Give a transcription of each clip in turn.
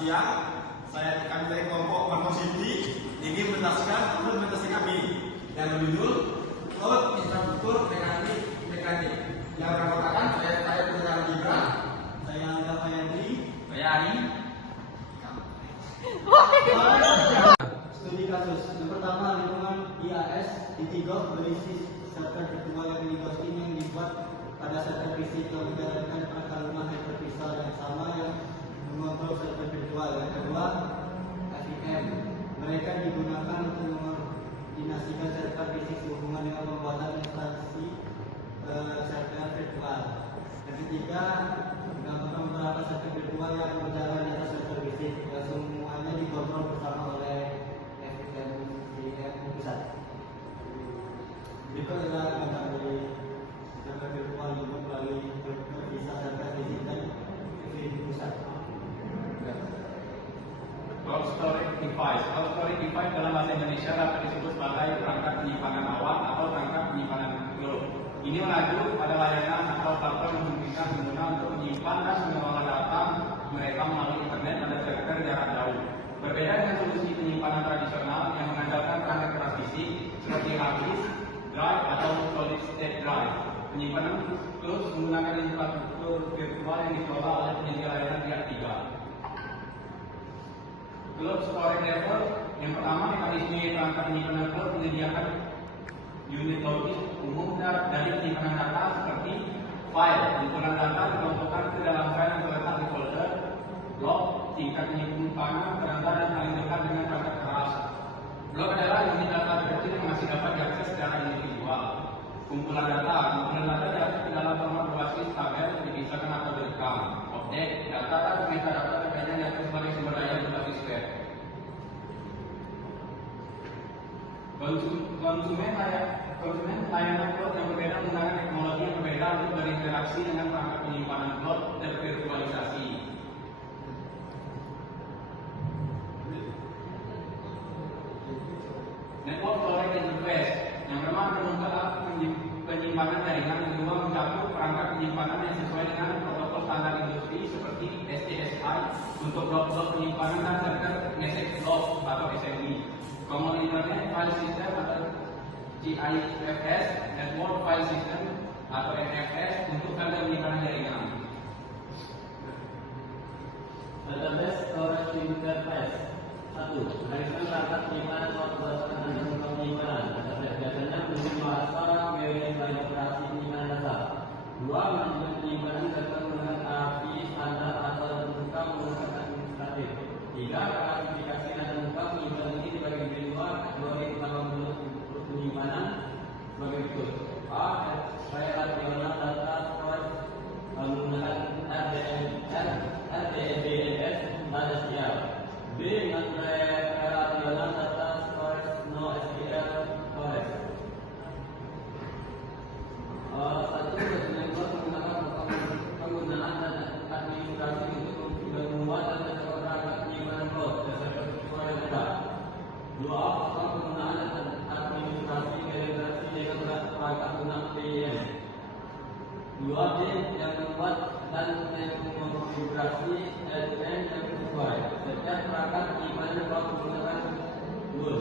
siang. Kami dari kelompok Marco City ingin menjelaskan implementasi kami yang berjudul Cloud Infrastruktur Mekanik. Yang beranggotakan saya Putra Gibran, saya Anda Fayandi, saya Ari. Studi kasus. Yang pertama, lingkungan IAS di Tigor berisi server virtual yang di-ghosting yang dibuat pada server fisik yang menjalankan perangkat lunak hypervisor yang sama yang mengontrol server virtual. Yang kedua, FIM. Mereka digunakan untuk mengkoordinasikan server fisik sehubungan dengan pembuatan instansi server virtual. Yang ketiga, menggunakan beberapa server virtual yang berjalan di atas server fisik yang semuanya dikontrol bersama oleh FIM pusat. Berikut adalah gambar dari server virtual yang melalui bisa server fisik dan FIM pusat. Cloud storage device. Cloud storage device dalam bahasa Indonesia dapat disebut sebagai perangkat penyimpanan awan atau perangkat penyimpanan cloud. Ini mengacu pada layanan atau platform yang memungkinkan pengguna untuk menyimpan dan mengelola data mereka melalui internet pada server jarak jauh. Berbeda dengan solusi penyimpanan tradisional yang mengandalkan perangkat keras fisik seperti hard disk, drive atau solid state drive. Penyimpanan cloud menggunakan infrastruktur virtual yang dikelola oleh penyedia layanan pihak ketiga. Cloud storage level yang pertama, mekanisme perangkat penyimpanan cloud menyediakan unit logis umum dari penyimpanan data seperti file. Kumpulan data dikelompokkan ke dalam file yang terletak di folder, blok, tingkat penyimpanan terendah dan paling dekat dengan perangkat keras. Blok adalah unit data terkecil yang masih dapat diakses secara individual. Kumpulan data diakses ke dalam format berbasis tabel, dipisahkan atau direkam. Objek data dan metadata terkait diakses sebagai sumber daya berbasis web. Konsumen layanan cloud yang berbeda menggunakan teknologi yang berbeda untuk berinteraksi dengan perangkat penyimpanan cloud tervirtualisasi. Network storage interface yang pertama bermuatan penyimpanan jaringan, yang kedua mencakup perangkat penyimpanan yang sesuai dengan protokol standar industri seperti SCSI untuk blok-blok penyimpanan dan server message block atau SMB. Common Internet File System atau GIFS, Network File System atau NFS untuk standar penyimpanan jaringan. Database Storage Interface. 1. Gariskan perangkat penyimpanan suatu berdasarkan ancaman penyimpanan. Database biasanya menggunakan bahasa query file operasi penyimpanan data. 2. Manajemen penyimpanan serta menggunakan API standar atau terbuka menggunakan administratif. 3. Klasifikasi dan terbuka penyimpanan ini dibagi menjadi dua kategori utama bentuk penyimpanan sebagai berikut. A. Relational data storage menggunakan RDBMS dan SQL. B. Non-relational data storage NoSQL storage. 1. Network menggunakan penggunaan dan administrasi untuk membuat dan mencapai perangkat penyimpanan cloud dan server virtual yang ada. 2. Penggunaan dan administrasi integrasi dengan perangkat lunak PIM. 2B. Yang membuat dan mengonfigurasi LLM yang sesuai. Setiap perangkat penyimpanan cloud menggunakan tool.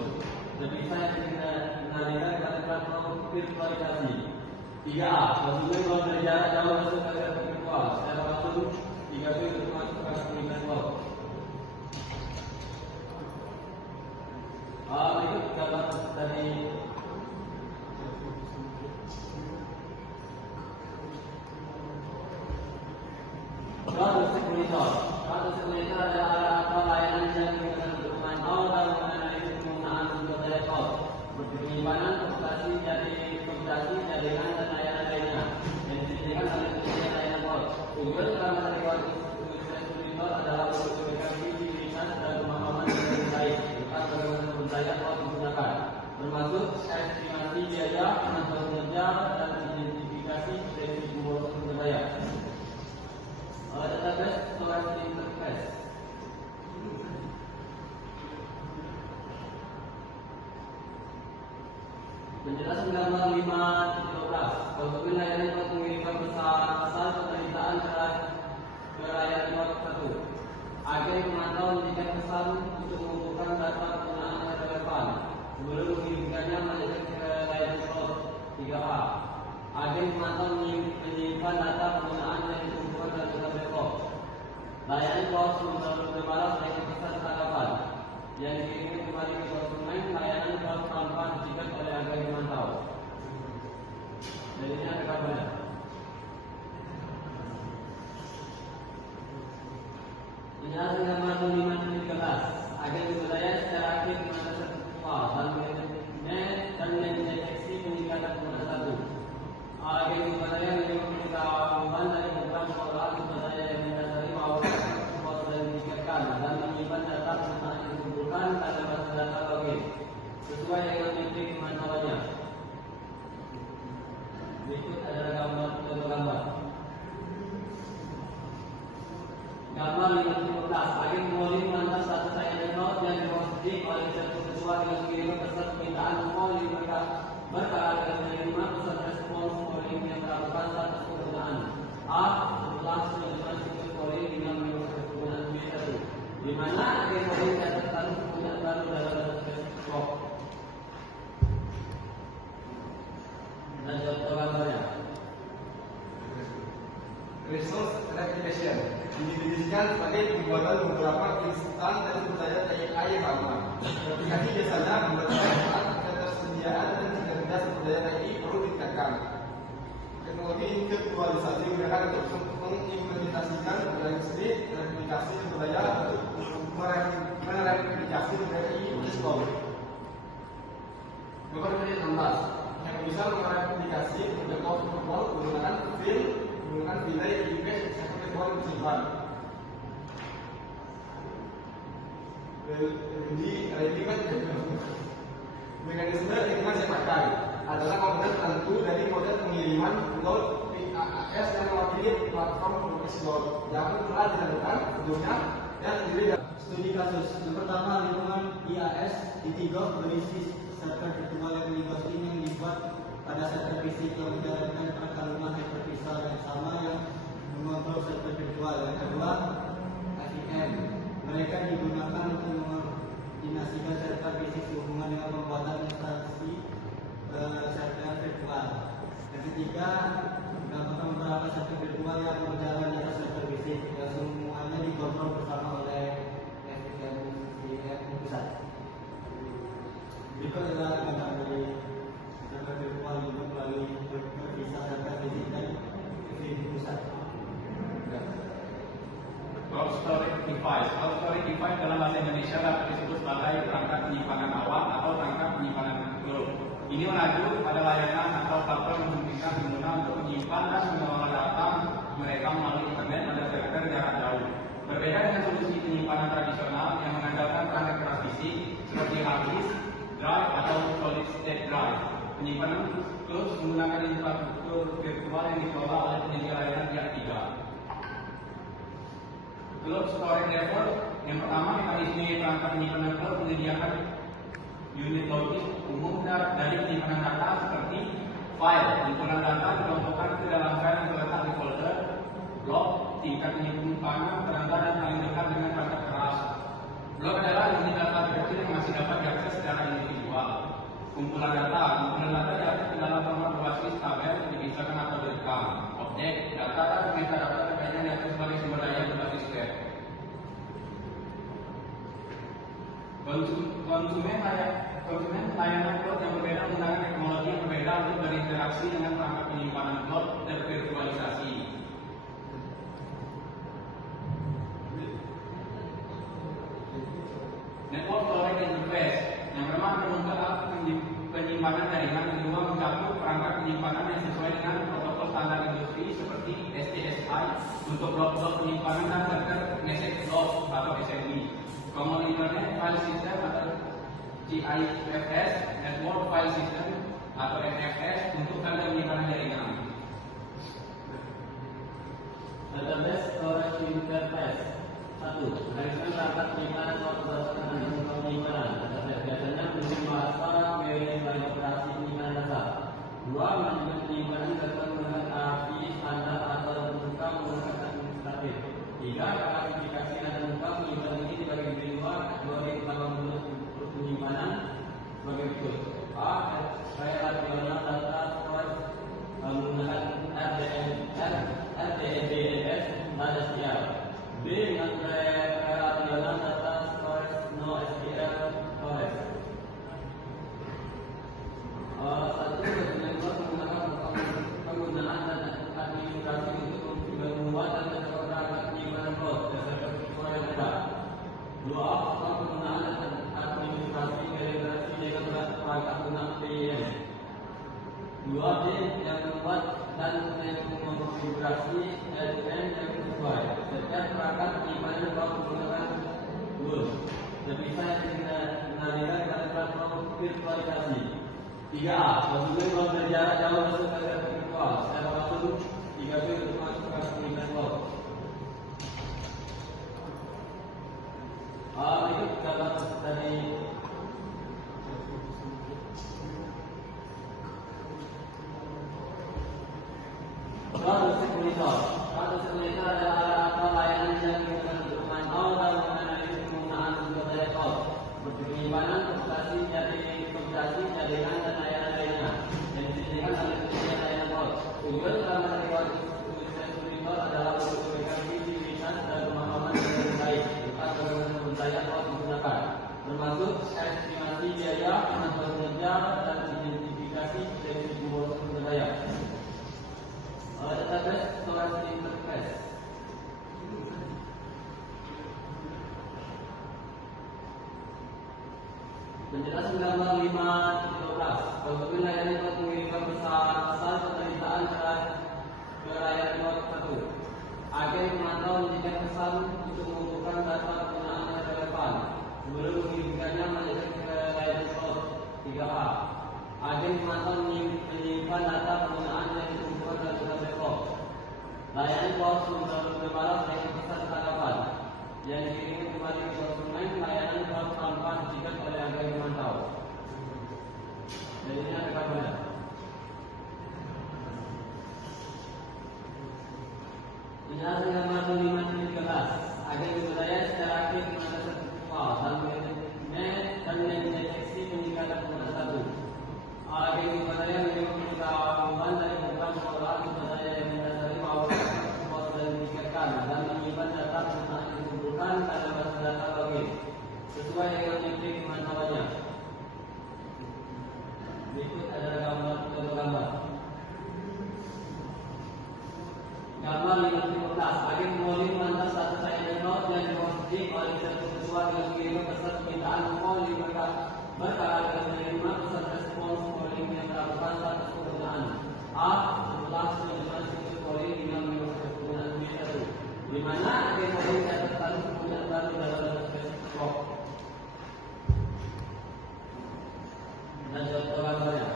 Terpisah yang dikendalikan dengan virtualisasi. 3A. Konsumen cloud berjarak jauh masuk ke server virtual secara langsung. 3B untuk masuk ke penyimpanan cloud. Berikut gambar dari Cloud Simulator. Cloud Simulator adalah alat atau layanan yang digunakan untuk memantau dan menganalisis penggunaan sumber daya cloud seperti penyimpanan, komputasi, jaringan, dan layanan lainnya yang disediakan oleh penyedia layanan cloud. Tujuan utama dari Cloud Simulator adalah untuk memberikan visibilitas dan pemahaman yang lebih baik tentang bagaimana sumber daya cloud digunakan, termasuk estimasi biaya, penentuan kinerja, dan identifikasi dari sumber daya. Database Storage Interface. Penjelasan gambar 5.12. Konsumen layanan cloud mengirimkan pesan penderitaan ke layanan cloud 1. Agen pemantau Layani pos berbalas dari pesan tanggapan yang dikirimkan kembali ke konsumen. Layanan pos tanpa dicegat oleh agen pemantau. Dan ini ada kabarnya. Penjelasan gambar 5.13. Agen budaya secara aktif mengatur dan mendeteksi peningkatan penggunaan satu. Agen budaya menerima pengetahuan dari program sekolah budaya yang mendasari bahwa pos dan ditingkatkan dan menyimpan data penggunaan yang dikumpulkan pada base data login sesuai dengan metrik pemantauannya. Berikut adalah contoh gambar. Gambar 5.15. Agen kembali mengantar status saya note yang diposting oleh satu ketua dengan mengirim pesan permintaan polling berkala dengan menerima pesan respons polling yang melakukan status penggunaan A setelah penerimaan situs polling dengan menggunakan penggunaan B1, di mana agen polling catat status penggunaan baru dalam database blog. Dan contoh gambarnya. Resource replication didefinisikan sebagai pembuatan beberapa instan dan sumber daya TIA yang lama. Aplikasi biasanya membutuhkan ketersediaan dan tidak sumber daya TIA perlu ditingkatkan. Teknologi virtualisasi digunakan untuk mengimplementasikan registrasi replikasi sumber daya untuk mereplikasi TIA install. Nomor 16 yang bisa mereplikasi protokol menggunakan file menggunakan nilai image seperti uang disimpan. Ini kan mekanisme yang saya pakai adalah komponen tertentu dari model pengiriman load PAS yang mewakili platform progress load yang telah dilakukan sebelumnya yang terdiri dari Studi kasus. Yang pertama, lingkungan IAS di Tigor berisi server virtual yang ghosting yang dibuat pada server fisik yang menjalankan perangkat lunak hypervisor yang sama yang mengontrol server virtual. Yang kedua, FIM. Mereka digunakan untuk mengkoordinasikan server fisik sehubungan dengan pembuatan instansi server virtual. Yang ketiga, menggabungkan beberapa server virtual yang berjalan di atas server fisik yang semuanya dikontrol bersama oleh FIM pusat. Berikut adalah gambar dari server virtual juga melalui berpisah server fisik dan FIM pusat. Cloud storage device. Cloud storage device dalam bahasa Indonesia dapat disebut sebagai perangkat penyimpanan awal atau perangkat penyimpanan cloud. Ini mengacu pada layanan atau platform yang memungkinkan pengguna untuk menyimpan dan mengelola data mereka melalui internet pada server jarak jauh. Berbeda dengan solusi penyimpanan tradisional yang mengandalkan perangkat keras fisik seperti hard disk, drive atau solid state drive. Penyimpanan cloud menggunakan infrastruktur virtual yang dikelola oleh penyedia layanan pihak ketiga. Cloud storage level. Yang pertama, mekanisme perangkat penyimpanan cloud menyediakan unit logis umum dari penyimpanan data seperti file. Penyimpanan data dikelompokkan ke dalam file yang terletak di folder, blok, tingkat penyimpanan terendah dan paling dekat dengan perangkat keras. Blok adalah unit data terkecil yang masih dapat diakses secara individual. Kumpulan data diakses ke dalam format berbasis tabel, dipisahkan atau direkam. Objek, data dan metadata terkaitnya diakses sebagai sumber daya berbasis web. Konsumen layanan cloud yang berbeda menggunakan teknologi yang berbeda untuk berinteraksi dengan perangkat penyimpanan cloud tervirtualisasi. Network storage interface yang memang mengungkap penyimpanan jaringan yang juga mencakup perangkat penyimpanan yang sesuai dengan protokol standar industri seperti SDSI untuk blok-blok penyimpanan dan server message loss atau SMB. Common Internet File System atau GIFS, Network File System atau NFS untuk tanda penyimpanan jaringan. Database Storage Interface. 1. Menghasilkan perangkat penyimpanan suatu berdasarkan ancaman penyimpanan. Database biasanya memiliki bahasa memori file operasi penyimpanan data. 2. Manajemen penyimpanan serta menggunakan API standar atau terbuka menggunakan administratif. 3. Klasifikasi dan terbuka penyimpanan ini dibagi menjadi dua utama bentuk penyimpanan sebagai berikut. A. Relational data storage menggunakan RDBMS dan SQL. B. virtualisasi. 3A. Konsumen cloud berjarak jauh masuk ke data virtual secara langsung 3B untuk masuk ke komunitas cloud. Berikut gambar dari Cloud Simulator. Cloud Simulator adalah alat atau layanan yang digunakan untuk memantau dan menganalisis penggunaan sumber daya cloud, seperti penyimpanan, komputasi, jaringan, dan layanan lainnya yang disediakan oleh penyedia layanan cloud. Tujuan utama dari Cloud Simulator adalah untuk memberikan visibilitas dan pemahaman yang lebih baik tentang bagaimana sumber daya cloud digunakan, termasuk estimasi biaya, pengaturan kinerja, dan identifikasi dari sumber daya. Database storage interface. Penjelasan gambar 5.12. Konsumen layanan cloud mengirimkan pesan penderitaan ke layar cloud 1. Agen pemantau menjadikan pesan untuk mengumpulkan data penggunaan yang relevan sebelum mengirimkannya menjadi ke layar cloud 3A. Agen pemantau menyimpan data penggunaan yang dikumpulkan dalam database cloud. Layanan cloud berbalas dengan pesan tanggapan yang dikirimkan kembali ke konsumen. Layanan cloud tanpa dicegat oleh agen pemantau. Dan ini ada gambarnya. Penjelasan gambar 5.13. Agen berbudaya secara aktif mengatasi virtual dan mendeteksi peningkatan penggunaan satu. Agen berbudaya memiliki pengetahuan dari program pengolahan sumber daya yang mendasari bahwa cloud dan ditingkatkan dan menyimpan data penggunaan yang dikumpulkan pada base data login sesuai dengan metrik pemantauannya. Berikut adalah gambar. Gambar 5.15. Agen memulai memantau status layanan cloud yang diposisi oleh server virtual dengan mengirim pesan permintaan calling berkala dengan menerima pesan respons calling yang melakukan status penggunaan A setelah penerimaan situs calling dengan menyebut penggunaan B1, di mana agen calling catat status penggunaan baru dalam database cloud. Dan contoh gambarnya.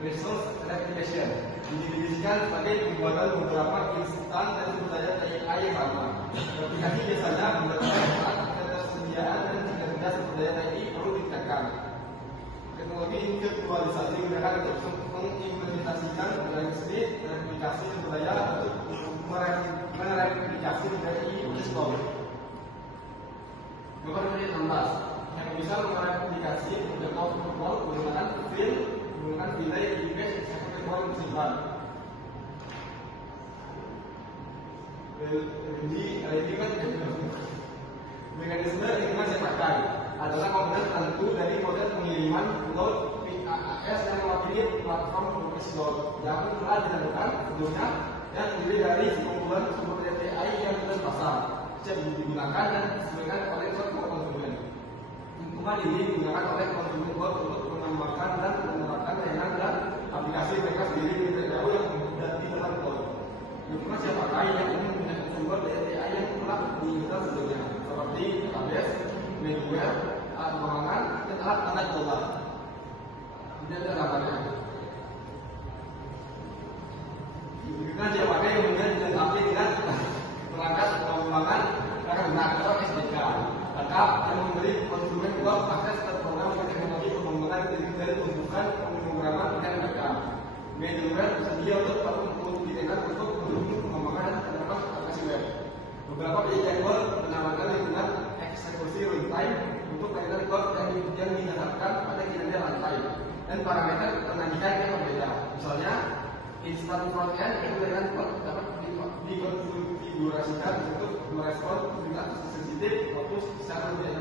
Resource replication didefinisikan sebagai pembuatan beberapa instan dan sumber daya AI yang sama. Aplikasi biasanya menggunakan saat ketersediaan dan kinerja sumber daya AI perlu ditingkatkan. Teknologi virtualisasi digunakan untuk mengimplementasikan realisasi dan aplikasi sumber daya untuk mereplikasi AI di cloud. Gambar 16 yang bisa mereplikasi cloud menggunakan file menggunakan nilai image seperti cloud disimpan. Ini kan mekanisme yang saya pakai adalah komponen tertentu dari model pengiriman load PAS yang mewakili platform Progress Load yang telah dilakukan sebelumnya yang terdiri dari kumpulan sumber daya AI yang sudah pasar bisa digunakan dan disesuaikan oleh semua konsumen. Kumpulan ini digunakan oleh konsumen cloud untuk mengembangkan dan menerapkan layanan dan aplikasi mereka sendiri di jauh yang mudah di dalam cloud. Kumpulan siapa kaya yang ingin menggunakan sumber daya AI yang telah diinstal sebelumnya seperti database, middleware, alat keuangan, dan alat tanda kelola. Ini ada gambarnya. Kita siapa kaya yang kemudian dilengkapi dengan perangkat pengembangan atau SDK. Data yang memberi konsumen cloud akses ke program teknologi pengembangan dari pembukaan pemrograman dengan mereka. Middleware tersedia untuk digunakan untuk mendukung pengembangan dan penerapan aplikasi web. Beberapa penyedia cloud menawarkan lingkungan eksekusi runtime untuk layanan cloud yang didasarkan pada kinerja lantai dan parameter penagihan yang berbeda. Misalnya, instant frontend yang layanan cloud dapat dikonfigurasikan untuk merespons dengan sensitif fokus secara lebih